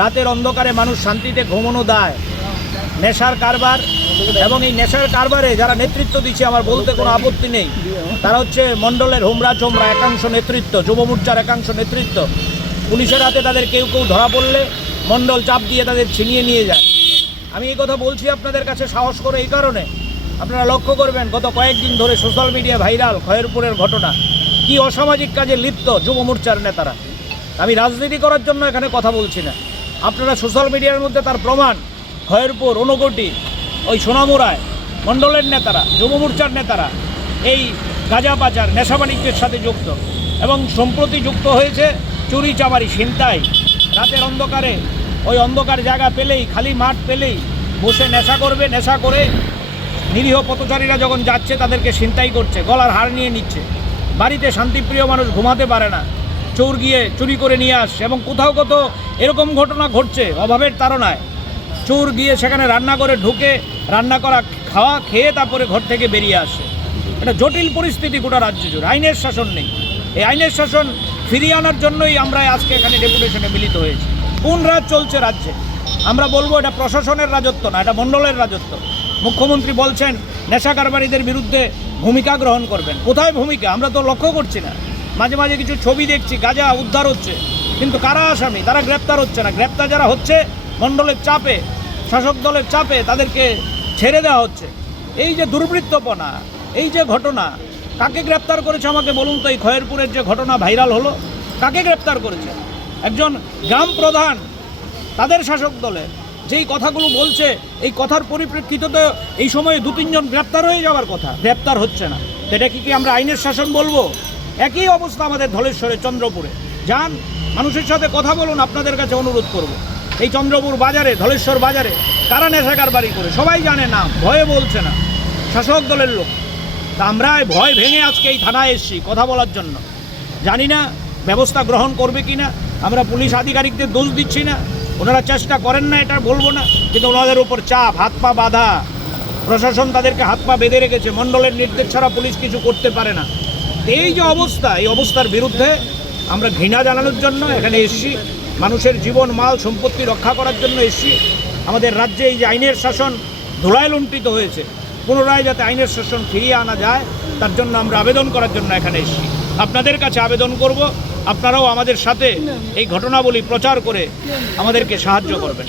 রাতের অন্ধকারে মানুষ শান্তিতে ঘুমানো দেয়। নেশার কারবার এবং এই নেশার কারবারে যারা নেতৃত্ব দিচ্ছে, আমার বলতে কোনো আপত্তি নেই। তারা হচ্ছে মণ্ডলের হোমরা চোমরা একাংশ নেতৃত্ব, যুব মোর্চার একাংশ নেতৃত্ব। পুলিশের হাতে তাদের কেউ কেউ ধরা পড়লে মণ্ডল চাপ দিয়ে তাদের ছিনিয়ে নিয়ে যায়। আমি এই কথা বলছি আপনাদের কাছে সাহস করে এই কারণে। আপনারা লক্ষ্য করবেন, গত কয়েকদিন ধরে সোশ্যাল মিডিয়া ভাইরাল খয়েরপুরের ঘটনা। কি অসামাজিক কাজে লিপ্ত যুব মোর্চার নেতারা। আমি রাজনীতি করার জন্য এখানে কথা বলছি না। আপনারা সোশ্যাল মিডিয়ার মধ্যে তার প্রমাণ খয়েরপুর অনুকটি ওই সোনামুড়ায়, মণ্ডলের নেতারা, যুব মোর্চার নেতারা, এই গাঁজা পাচার নেশা বাণিজ্যের সাথে যুক্ত এবং সম্প্রতি যুক্ত হয়েছে চুরি, চামারি, ছিনতাই। রাতের অন্ধকারে ওই অন্ধকার জায়গা পেলেই, খালি মাঠ পেলেই বসে নেশা করবে, নেশা করে নিরীহ পথচারীরা যখন যাচ্ছে তাদেরকে ছিনতাই করছে, গলার হার নিয়ে নিচ্ছে। বাড়িতে শান্তিপ্রিয় মানুষ ঘুমাতে পারে না। চোর গিয়ে চুরি করে নিয়ে আসছে এবং কোথাও কোথাও এরকম ঘটনা ঘটছে অভাবের তাড়নায়। চোর গিয়ে সেখানে রান্না করে ঢুকে রান্না করা, খাওয়া, খেয়ে তারপরে ঘর থেকে বেরিয়ে আসে। এটা জটিল পরিস্থিতি গোটা রাজ্য জুড়ে। আইনের শাসন নেই। এই আইনের শাসন ফিরিয়ে আনার জন্যই আমরা আজকে এখানে ডেপুটেশনে মিলিত হয়েছি। কোন রাজ চলছে রাজ্যে? আমরা বলব এটা প্রশাসনের রাজত্ব না, এটা মণ্ডলের রাজত্ব। মুখ্যমন্ত্রী বলছেন, নেশা কারবারিদের বিরুদ্ধে ভূমিকা গ্রহণ করবেন। কোথায় ভূমিকা? আমরা তো লক্ষ্য করছি না। মাঝে মাঝে কিছু ছবি দেখছি, গাজা উদ্ধার হচ্ছে। কিন্তু কারা আসামি? তারা গ্রেপ্তার হচ্ছে না। গ্রেপ্তার যারা হচ্ছে, মণ্ডলের চাপে, শাসক দলের চাপে তাদেরকে ছেড়ে দেওয়া হচ্ছে। এই যে দুর্বৃত্তপনা, এই যে ঘটনা, কাকে গ্রেপ্তার করেছে আমাকে বলুন তো? এই খয়েরপুরের যে ঘটনা ভাইরাল হলো, কাকে গ্রেপ্তার করেছে? একজন গ্রাম প্রধান, তাদের শাসক দলে, যেই কথাগুলো বলছে, এই কথার পরিপ্রেক্ষিতে এই সময়ে দু তিনজন গ্রেপ্তার হয়ে যাওয়ার কথা। গ্রেপ্তার হচ্ছে না। তো এটা কি কি আমরা আইনের শাসন বলব? একই অবস্থা আমাদের ধলেশ্বরে, চন্দ্রপুরে। যান, মানুষের সাথে কথা বলুন, আপনাদের কাছে অনুরোধ করব। এই চন্দ্রপুর বাজারে, ধলেশ্বর বাজারে, কারা নেশাকার বাড়ি করে? সবাই জানে না, ভয়ে বলছে না। শাসক দলের লোক। তা আমরা ভয় ভেঙে আজকে এই থানায় এসেছি কথা বলার জন্য। জানি না ব্যবস্থা গ্রহণ করবে কি না আমরা পুলিশ আধিকারিকদের দোষ দিচ্ছি না, ওনারা চেষ্টা করেন না, এটা বলব না, কিন্তু ওনাদের উপর চাপ, হাত পা বাঁধা। প্রশাসন তাদেরকে হাত পা বেঁধে রেখেছে, মণ্ডলের নির্দেশ ছাড়া পুলিশ কিছু করতে পারে না। এই যে অবস্থা, এই অবস্থার বিরুদ্ধে আমরা ঘৃণা জানানোর জন্য এখানে এসেছি, মানুষের জীবন, মাল, সম্পত্তি রক্ষা করার জন্য এসেছি। আমাদের রাজ্যে এই যে আইনের শাসন ধুলায় লুণ্ঠিত হয়েছে, পুনরায় যাতে আইনের শাসন ফিরিয়ে আনা যায়, তার জন্য আমরা আবেদন করার জন্য এখানে এসেছি। আপনাদের কাছে আবেদন করব, আপনারাও আমাদের সাথে এই ঘটনাবলী প্রচার করে আমাদেরকে সাহায্য করবেন।